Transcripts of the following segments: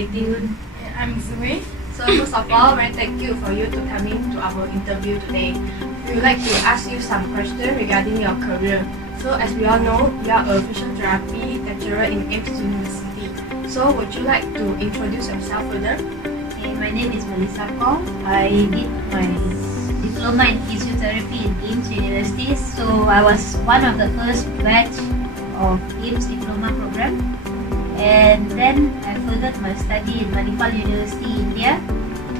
Waiting. I'm Zui. So first of all, very thank you for you to coming to our interview today. We would like to ask you some questions regarding your career. So as we all know, you are a physiotherapy lecturer in AIMS University. So would you like to introduce yourself further? Okay, my name is Mallisah Kaur. I did my diploma in physiotherapy in AIMS University. So I was one of the first batch of AIMS diploma program. And then I furthered my study in Manipal University, India.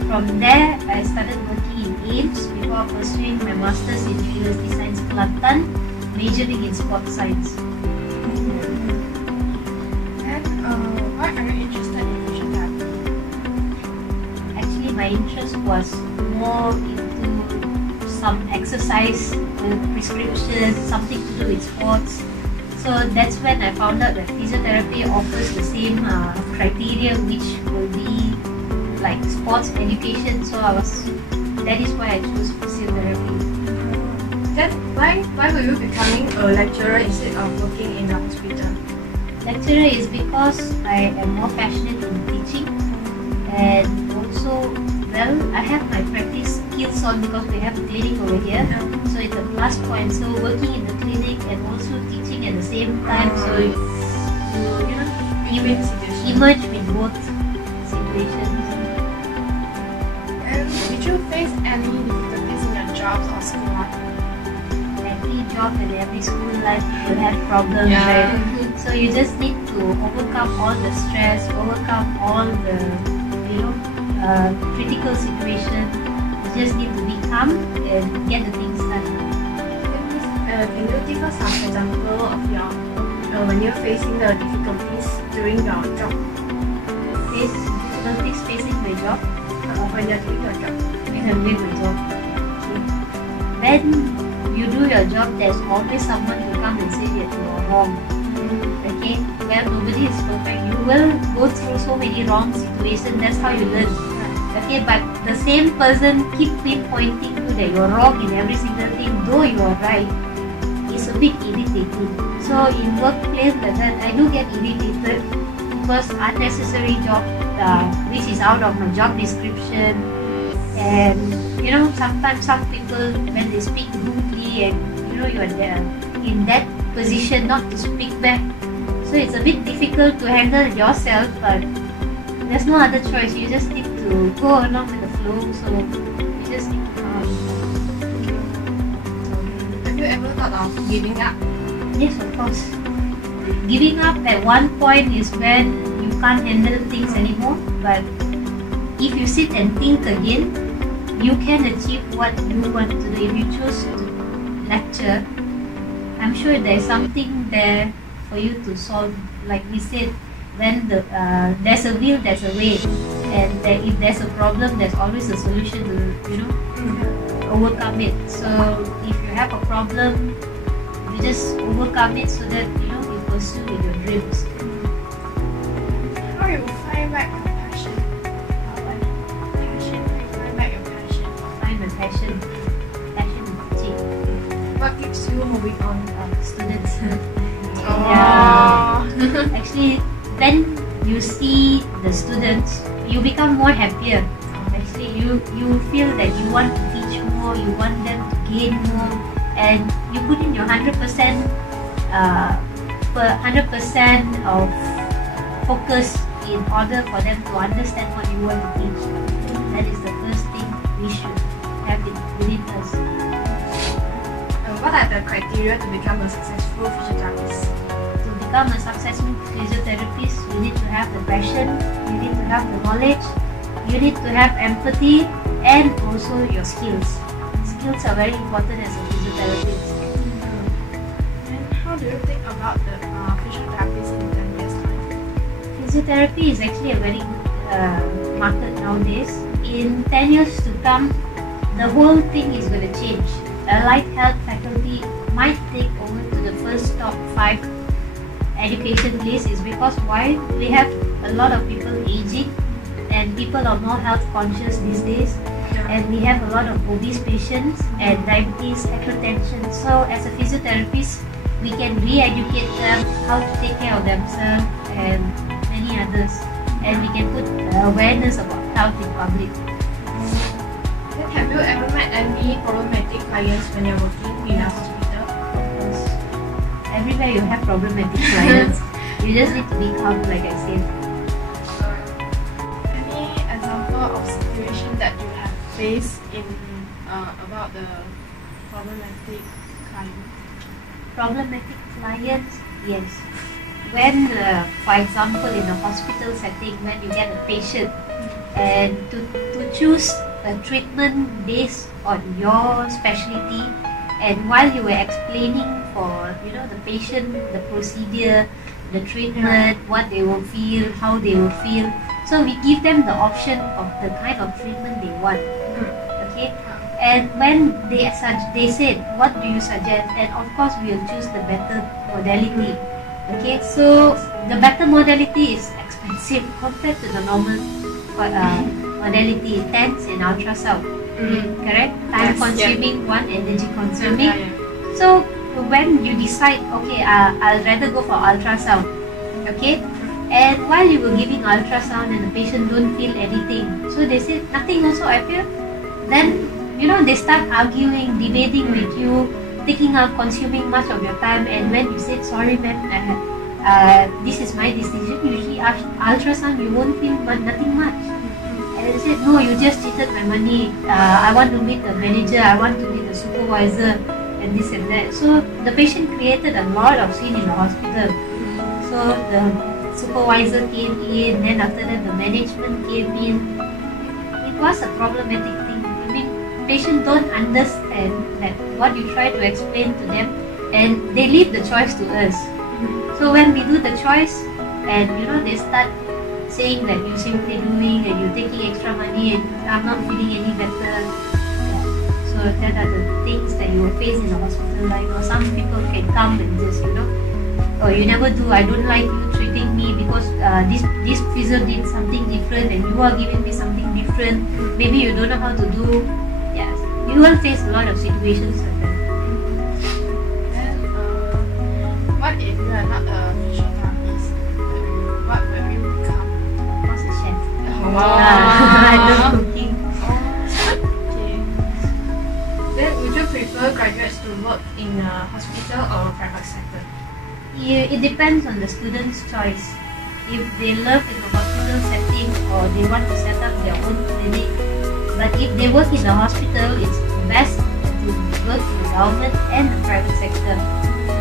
From there, I started working in AIMS before pursuing my Masters in University Science Kelantan, majoring in sports science. And why are you interested in physiotherapy? Actually, my interest was more into some exercise prescription, something to do with sports. So that's when I found out that physiotherapy offers the same criteria, which will be like sports education. So that is why I chose physiotherapy. Then why were you becoming a lecturer instead of working in a hospital? Lecturer is because I am more passionate in teaching, and also, well, I have my practice skills on because we have a clinic over here. So it's a plus point. So working in the clinic and also teaching at the same time, so you emerge with both situations. And did you face any difficulties in your jobs or school life? Every job and every school life will have problems, right? So you just need to overcome all the stress, overcome all the critical situation. You just need to be calm and get the things done. Can you give us some example of your when you're facing the difficulties during your job? Difficulties facing my job. When you're doing your job. When I'm doing my job. Okay. When you do your job, there's always someone who come and say that you are wrong. Okay? Well, nobody is perfect. You will go through so many wrong situations. That's how you learn. Okay, but the same person keep pinpointing to that you're wrong in every single thing, though you are right. It's a bit irritating. So in workplace like that, I do get irritated because unnecessary job, which is out of my job description, and sometimes some people when they speak rudely, and you are there in that position not to speak back. So it's a bit difficult to handle yourself, but there's no other choice. You just need to go along with the flow. So you just need to Have you ever thought of giving up? Yes, of course. Giving up at one point is when you can't handle things anymore. But if you sit and think again, you can achieve what you want to do. If you choose to lecture, I'm sure there's something there for you to solve. Like we said, when there's a will, there's a way, and if there's a problem, there's always a solution to overcome it. So if you have a problem, you just overcome it so that you pursue with your dreams. How you find back your passion? How you find back your passion? Find my passion in teaching. What keeps you moving on? Students. Oh. Actually, when you see the students, you become more happier. Actually, you feel that you want to teach more, you want them to gain more, and you put in your 100% of focus in order for them to understand what you want to teach. That is the first thing we should have within us. What are the criteria to become a successful physiotherapist? To become a successful physiotherapist, you need to have the passion, you need to have the knowledge, you need to have empathy, and also your skills. Skills are very important as a physiotherapist. And how do you think about the physiotherapist in 10 years' time? Physiotherapy is actually a very good market nowadays. In 10 years to come, the whole thing is going to change. Allied health faculty might take over to the first top 5 education list is because why? We have a lot of people aging and people are more health conscious these days, and we have a lot of obese patients and diabetes, hypertension. So as a physiotherapist, we can re-educate them how to take care of themselves and many others. and we can put awareness about health in public. Then have you ever met any problematic clients when you're working in a hospital? Everywhere you have problematic clients, you just need to be calm, like I said. Any example of situation that you have faced in about the problematic client? Problematic clients, yes. When, for example, in a hospital setting, when you get a patient and to choose a treatment based on your specialty, and while you were explaining for the patient the procedure, the treatment, what they will feel, how they will feel, so we give them the option of the kind of treatment they want. Okay, and when they said, what do you suggest, and of course we will choose the better modality. Okay, so the better modality is expensive compared to the normal modality, TENS and ultrasound. Correct? Time consuming, one energy consuming. So when you decide, okay, I'll rather go for ultrasound. Okay, and while you were giving ultrasound and the patient don't feel anything, so they said nothing also I feel. Then they start arguing, debating with you, taking out, consuming much of your time. And when you said, sorry ma'am, this is my decision, usually after ultrasound you won't feel nothing much. And they said, no, you just cheated my money, I want to meet the manager, I want to meet the supervisor, and this and that. So the patient created a lot of scene in the hospital. So the supervisor came in, then after that the management came in. It was a problematic thing. Patients don't understand that what you try to explain to them, and they leave the choice to us. So when we do the choice, and they start saying that you're simply doing and you're taking extra money and I'm not feeling any better. So that are the things that you will face in the hospital. Like some people can come and just oh, you never do, I don't like you treating me because this physio did something different and you are giving me something different. Maybe you don't know how to do. Yes, you will face a lot of situations like that. Then, what if you are not a physiotherapist? What will you become? What's a chef? Wow. I love cooking. Okay. Then would you prefer graduates to work in a hospital or private sector? It depends on the student's choice. If they love in a hospital setting or they want to set up their own clinic. But if they work in the hospital, it's best to work in the government and the private sector.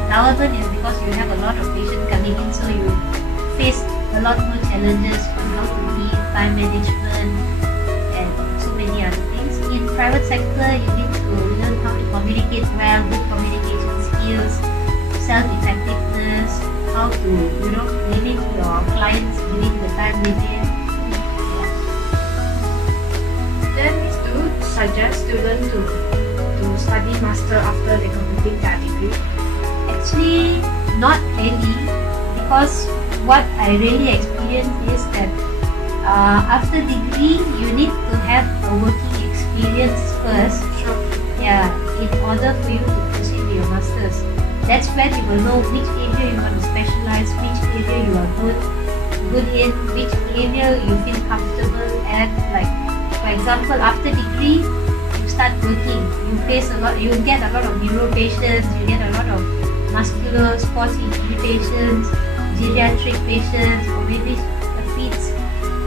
Government is because you have a lot of patients coming in, so you face a lot more challenges on how to lead, time management, and so many other things. In private sector, you need to learn how to communicate well, good communication skills, self-effectiveness, how to limit your clients during the time limit. Then we do suggest students to study master after they completing their degree. Actually, not really, because what I really experienced is that after degree, you need to have a working experience first. Sure. Yeah, in order for you to proceed with your masters. That's when you will know which area you want to specialize, which area you are good in, which area you feel comfortable at. Like, for example, after degree, you start working. You face a lot. You get a lot of neuro patients. You get a lot of muscular sports injury patients, geriatric patients, or maybe FEEDS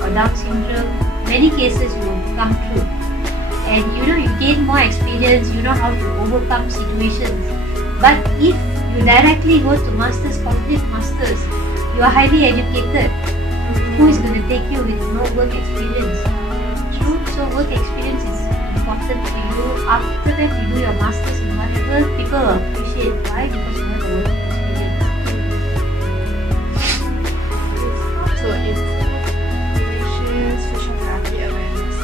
or Down syndrome. Many cases you will come through, and you gain more experience. You know how to overcome situations. But if you directly go to masters, complete masters, you are highly educated. Who is going to take you with no work experience? True. So work experience is important for you. After that, you do your masters in whatever, people will appreciate. Why? Because you have a work experience. So it's Malaysia's physiotherapy awareness.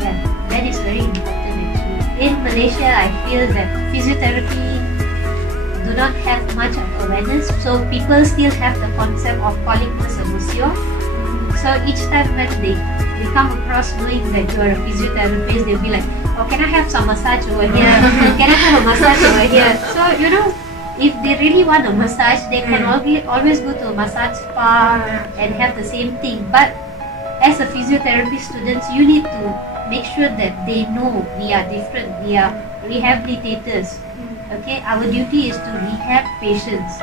Yeah, that is very important actually. In Malaysia, I feel that physiotherapy do not have much of awareness, so people still have the concept of calling us a museo. So each time when they come across knowing that you are a physiotherapist, they'll be like, oh, can I have some massage over here? Can I have a massage over here? So if they really want a massage, they can always go to a massage spa and have the same thing. But as a physiotherapy students, you need to make sure that they know we are different. We are rehabilitators. Okay, our duty is to rehab patients.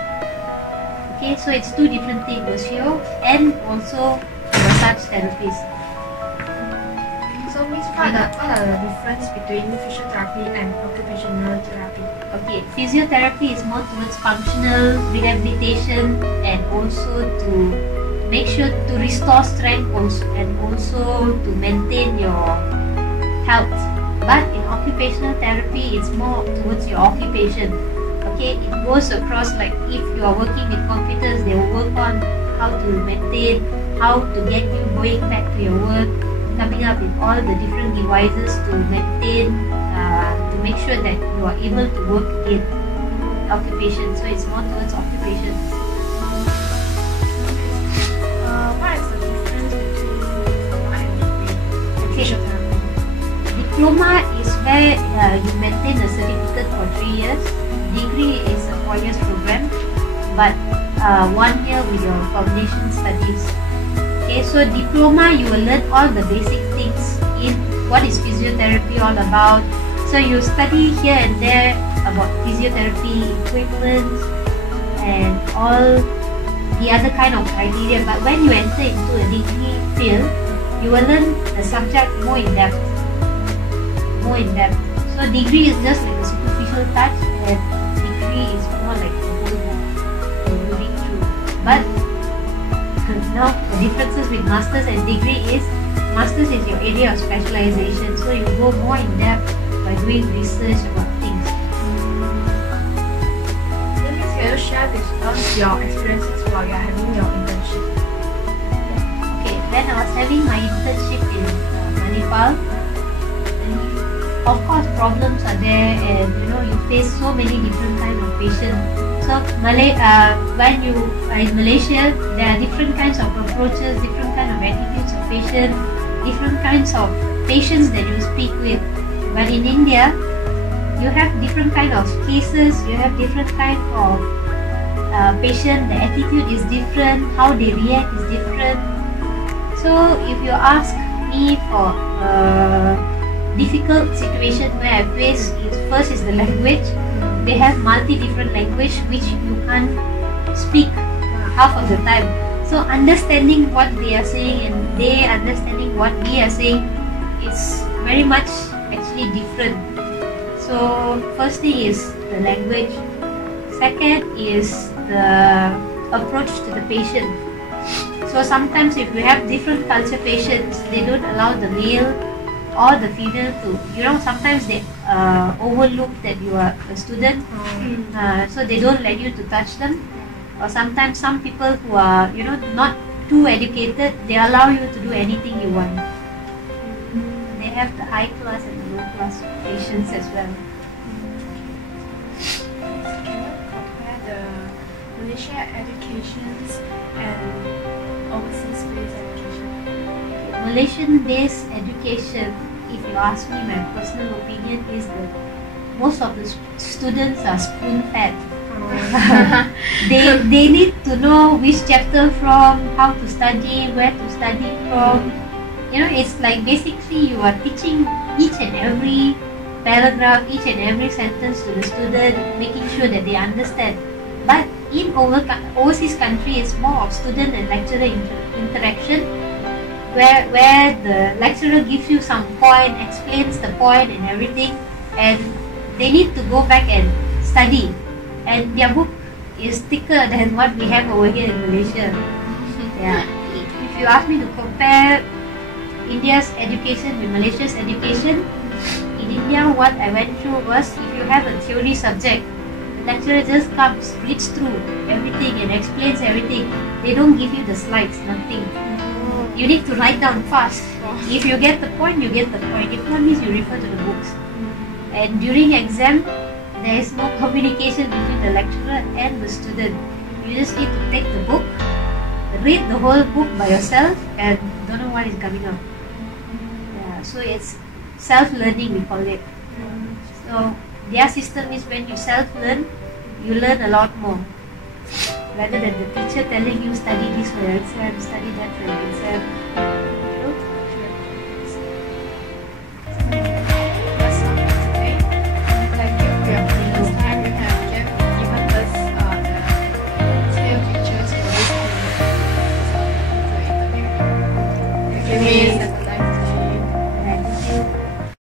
Okay, so it's two different things, physio and also massage therapist. So Miss, what are the difference between physiotherapy and occupational therapy? Okay, physiotherapy is more towards functional rehabilitation and also to make sure to restore strength also, and also to maintain your health. But in occupational therapy, it's more towards your occupation. Okay, it goes across, like if you are working with computers, they will work on how to maintain, how to get you going back to your work, coming up with all the different devices to maintain, to make sure that you are able to work in occupation. So it's more towards occupation. What is the difference between diploma and degree in physiotherapy? Diploma is where you maintain a certificate for 3 years. Degree is a 4 years program, but 1 year with your foundation studies. Okay, so diploma, you will learn all the basic things in what is physiotherapy all about. So you study here and there about physiotherapy equipment and all the other kind of criteria. But when you enter into a degree field, you will learn the subject more in depth. More in depth. So degree is just like a superficial touch, and degree is more like the whole book you read through. But now the differences with masters and degree is, masters is your area of specialization, so you go more in depth by doing research about things. Then Miss, can you share with us your experiences while you are having your internship? Okay, when I was having my internship in Mallisah, of course problems are there, and you face so many different kind of patients. So when you are in Malaysia, there are different kinds of approaches, different kind of attitudes of patients, different kinds of patients that you speak with. But in India, you have different kind of cases, you have different kind of patient, the attitude is different, how they react is different. So if you ask me for difficult situation where I face, first is the language. They have different language which you can't speak half of the time. So understanding what they are saying and they understanding what we are saying is very much actually different. So first thing is the language. Second is the approach to the patient. So sometimes if we have different culture patients, they don't allow the male or the female to, sometimes they overlook that you are a student, so they don't let you to touch them. Or sometimes some people who are, not too educated, they allow you to do anything you want. They have the high class and the low class patients as well. Can you compare the Malaysia educations and overseas based education? Malaysian-based education, if you ask me, my personal opinion is that most of the students are spoon-fed. They need to know which chapter from, how to study, where to study from. It's like basically you are teaching each and every paragraph, each and every sentence to the student, making sure that they understand. But in overseas country, it's more of student and lecturer interaction, where the lecturer gives you some point, explains the point and everything, and they need to go back and study, and their book is thicker than what we have over here in Malaysia. Yeah. If you ask me to compare India's education with Malaysia's education, in India what I went through was, if you have a theory subject, the lecturer just comes, reads through everything and explains everything. They don't give you the slides, nothing. You need to write down fast. If you get the point, you get the point. If not, means you refer to the books. And during exam, there is no communication between the lecturer and the student. You just need to take the book, read the whole book by yourself, and don't know what is coming up. Yeah, so it's self-learning, we call it. So their system is, when you self-learn, you learn a lot more, rather than the teacher telling you study this for your exam, study that for your exam.